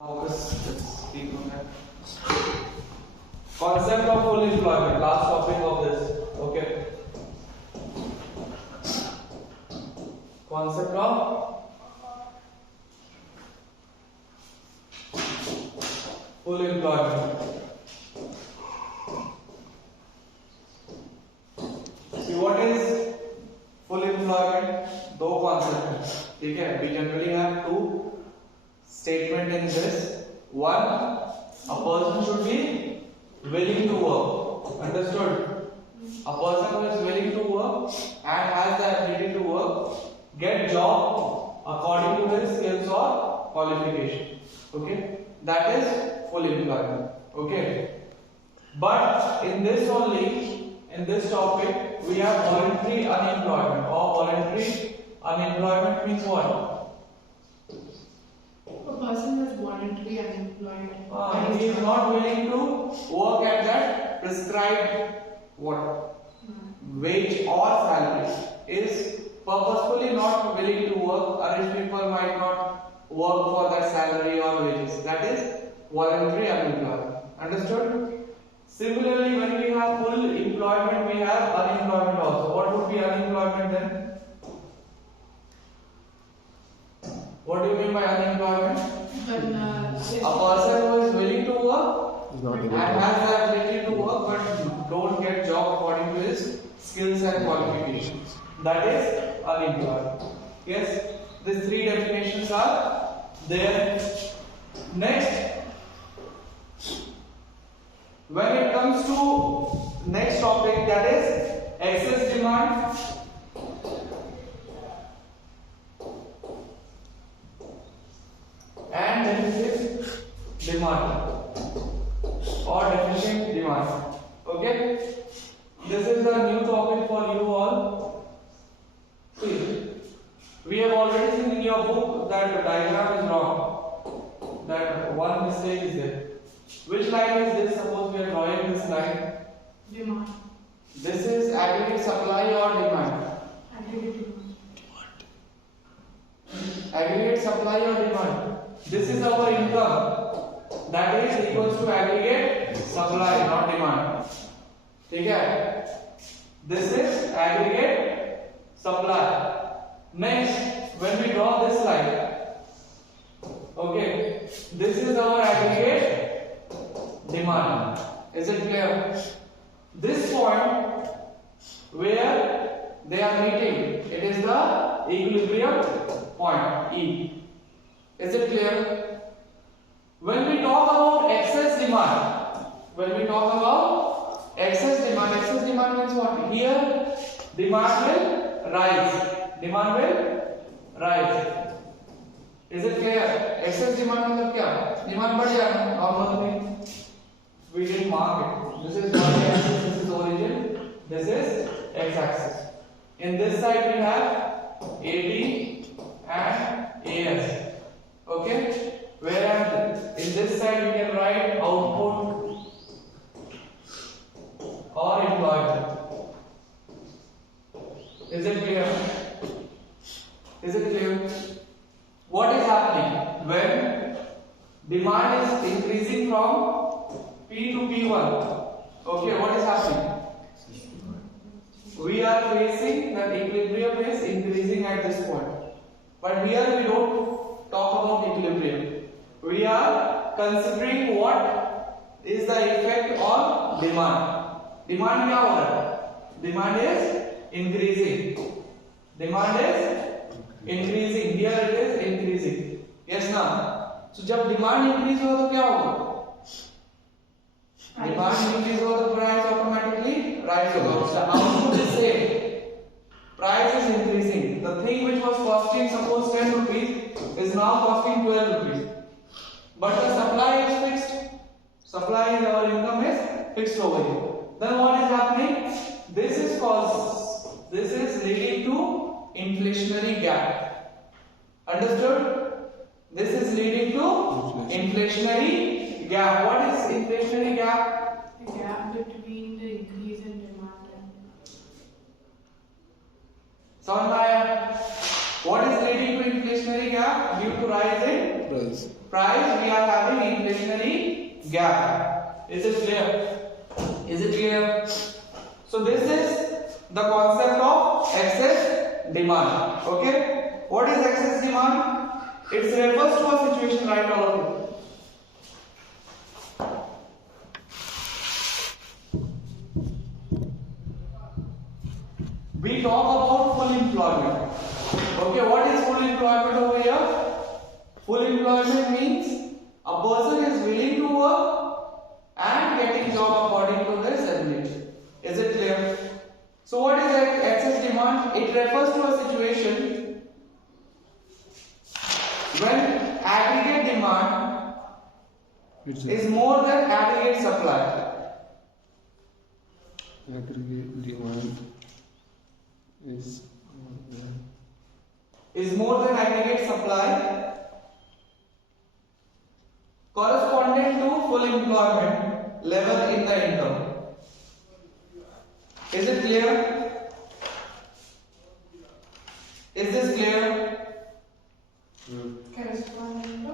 Focus, let's speak on that. Concept of full employment, last topic of this. Okay. Concept of full employment. See what is full employment? दो concept हैं, ठीक है? We generally have two statement in this. One, a person should be willing to work. Understood? A person who is willing to work and has the ability to work, get job according to his skills or qualification. Okay? That is full employment. Okay? But in this only, in this topic, we have voluntary unemployment. Or voluntary unemployment means what? A person is voluntarily unemployed. He is not willing to work at that prescribed what wage or salary. Is purposefully not willing to work. Rich people might not work for that salary or wages. That is voluntary unemployment. Understood? Similarly, when we have full employment, we have unemployment also. What would be unemployment then? What do you mean by unemployment? A person who is willing to work and has the ability to work but don't get job according to his skills and qualifications. That is unemployed. Yes, these three definitions are there. Next, when it comes to next topic, that is excess demand. And deficit demand or deficient demand. Okay, this is the new topic for you all. See, we have already seen in your book that the diagram is wrong, that one mistake is there. Which line is this? Suppose we are drawing this line. Demand. This is aggregate supply or demand? Aggregate demand. Aggregate supply or demand? This is our income, that is equals to aggregate supply, not demand. ठीक है? This is aggregate supply. Next, when we draw this line, okay, this is our aggregate demand. Is it clear? This point where they are meeting, it is the equilibrium point E. Is it clear? When we talk about excess demand means what? Here, demand will rise. Is it clear? Excess demand मतलब क्या? Demand बढ़ जाना, normally we didn't mark it. This is y-axis, this is origin, this is x-axis. In this side we have AD and AS. Okay, whereas in this side we can write output or employment. Is it clear? What is happening when demand is increasing from P to P1? Okay, what is happening? We are facing that equilibrium is increasing at this point, but here we don't talk about equilibrium. We are considering what is the effect on demand. Demand क्या हो रहा है? Demand is increasing. Here it is increasing. Yes ना? So जब demand increase होगा तो क्या होगा? Demand increase होगा तो price automatically rise होगा. So output is same. Price is increasing. The thing which was costing suppose 10 rupees is now costing 12 rupees. But the supply is fixed. Supply in our income is fixed over here. Then what is happening? This is leading to inflationary gap. Understood? This is leading to inflationary gap. What is inflationary gap? The gap between the increase in demand and समझ में आया? What is leading to inflationary gap? Due to rise in price we are having inflationary gap. Is it clear? Is it clear? So this is the concept of excess demand. Okay, what is excess demand? It refers to a situation, right, all of you? We talk about full employment. Okay, what is full employment over here? Full employment means a person is willing to work and getting job according to his ability. Is it clear? So what is excess demand? It refers to a situation when aggregate demand is more than aggregate supply. Aggregate demand is more than aggregate supply corresponding to full employment level in the income. Is it clear? Is this clear? Corresponding to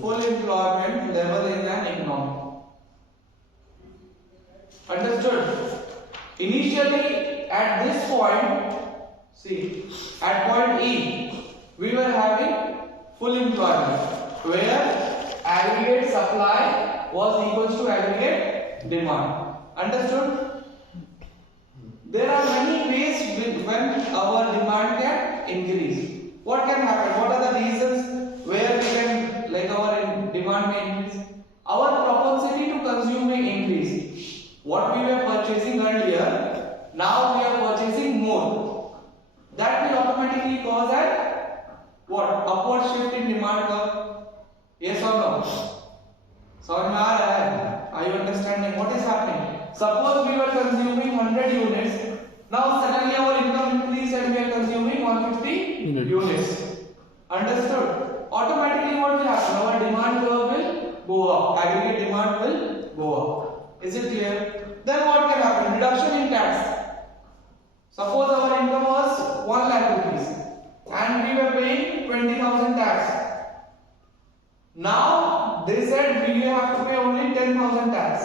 Full employment level in an economy. Understood? Initially at this point, see, at point E, we were having full employment where aggregate supply was equal to aggregate demand. Understood? There are many ways when our demand can increase. What can happen? What are the reasons where we can, like, our demand may increase? Our propensity to consume may increase. What we were purchasing earlier, now we are purchasing more. That will automatically cause a what? Upward shift in demand curve. Yes or no? समझ में आ रहा है? Are you understanding what is happening? Suppose we were consuming 100 units. Now suddenly our income increased and we are consuming 150 units. Understood? Automatically what will happen? Our demand curve will go up. Aggregate demand will go up. Is it clear? Then what can happen? Reduction in tax. Suppose our income was 1 lakh rupees and we were paying 20,000 tax. Now they said we have to pay only 10,000 tax.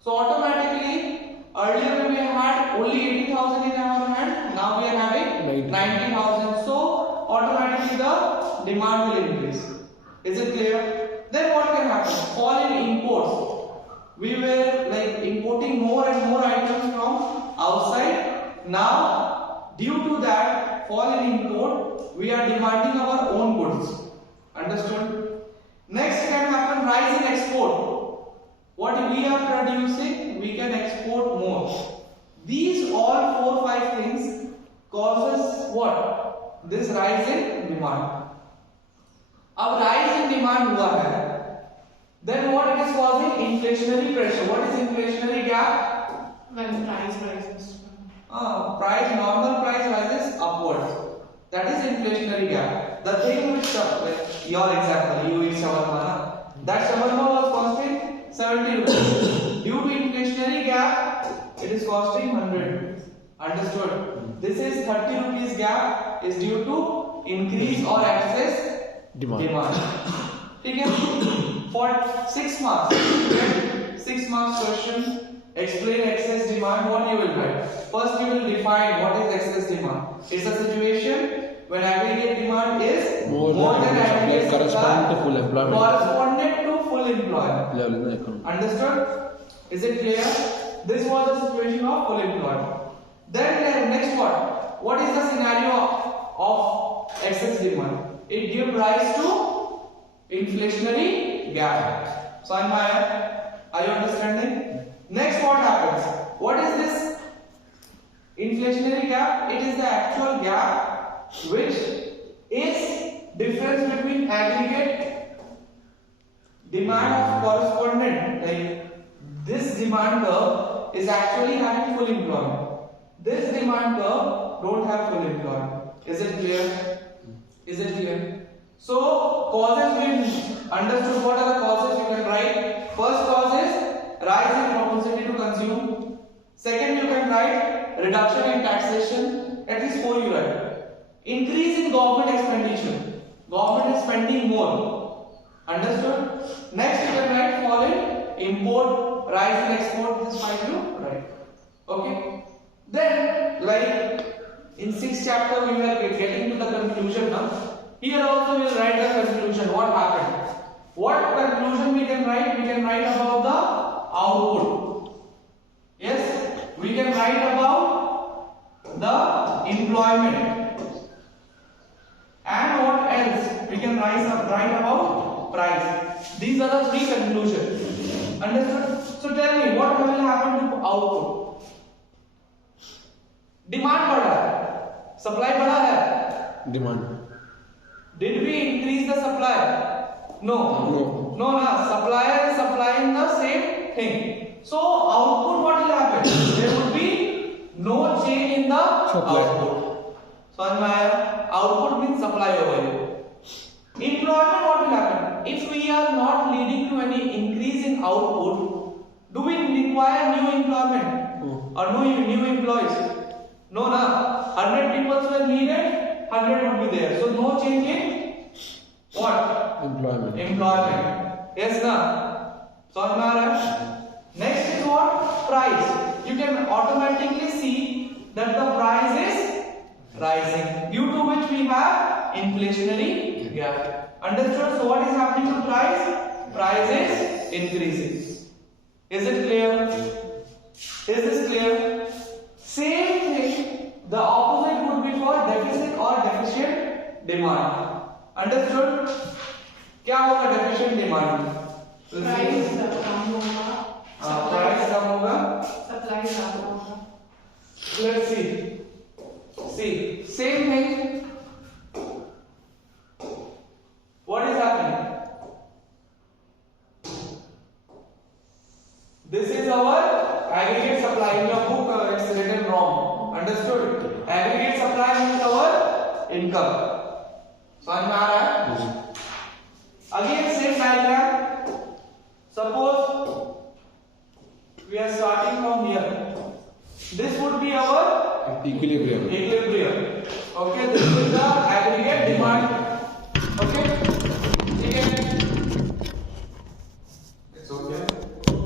So automatically earlier we had only 80,000 in our hand. Now we are having 90,000. So automatically the demand will increase. Is it clear? Then what can happen? Fall in imports. We were like importing more and more items from outside. Now due to that fall in import, we are demanding our own goods. Understood? Next can happen rise in export. What we are producing, we can export more. These all 4-5 things causes what? This rise in demand. अब rise in demand हुआ है. Then what it is causing? Inflationary pressure. What is inflationary gap? when price rises. Normal price rises upwards. That is inflationary gap. The thing which, like your example, you eat shawarma. That shawarma was costing 70 rupees. Due to inflationary gap, it is costing 100. Understood? This is 30 rupees gap is due to increase or excess demand. ठीक है? For 6 marks, 6 marks question. Explain excess demand. What you will write? First, you will define what is excess demand. It's a situation when aggregate demand is more than aggregate corresponding to full employment. Correspondent to full employment. Understood? Is it clear? This was the situation of full employment. Then next what? What is the scenario of excess demand? It gives rise to inflationary gap. So are you understanding? Next what happens? What is this inflationary gap? It is the actual gap which is difference between aggregate demand of correspondent. Like this demand curve is actually having full employment. This demand curve don't have full employment. Is it clear? Is it clear? So causes we understood. What are the causes you can write? First cause is rise in propensity to consume. Second, you can write reduction in taxation. At least 4 you write. Increase in government expenditure. government is spending more. Understood? Next you can write fall in import, rise in export. This might you write. Okay. Then like in 6th chapter we were getting to the conclusion now. Here also we will write the conclusion. What happened? What conclusion we can write? We can write about the output. Yes, we can write about the employment. And what else? We can write about price. These are the 3 conclusions. Understood? So tell me, what will happen to output? Demand बढ़ा है, supply बढ़ा है. Demand. Did we increase the supply? No. No. No, na. Supplier is supplying the same thing. So output, what will happen? There would be no change in the Supply. output. So output means supply over here. Employment, what will happen? If we are not leading to any increase in output, do we require new employment or new employees? No, na. 100 people were needed, 100 would be there. So no change in what? Employment. Employment. Yes, na. So next is what? Price. You can automatically see that the price is rising, due to which we have inflationary gap. Understood? So what is happening to price? Price is increasing. Is it clear? Is this clear? Same thing, the opposite would be for deficit or deficient demand. Understood? क्या होगा deficient demand? Price कम होगा, price कम होगा, supply ज्यादा होगा. let's see, same thing. What is happening? This is our aggregate supply. In your book it's written wrong. Understood? Aggregate supply means our income. समझ में आ रहा है? Again same diagram. Suppose we are starting from here. This would be our Equilibrium. equilibrium.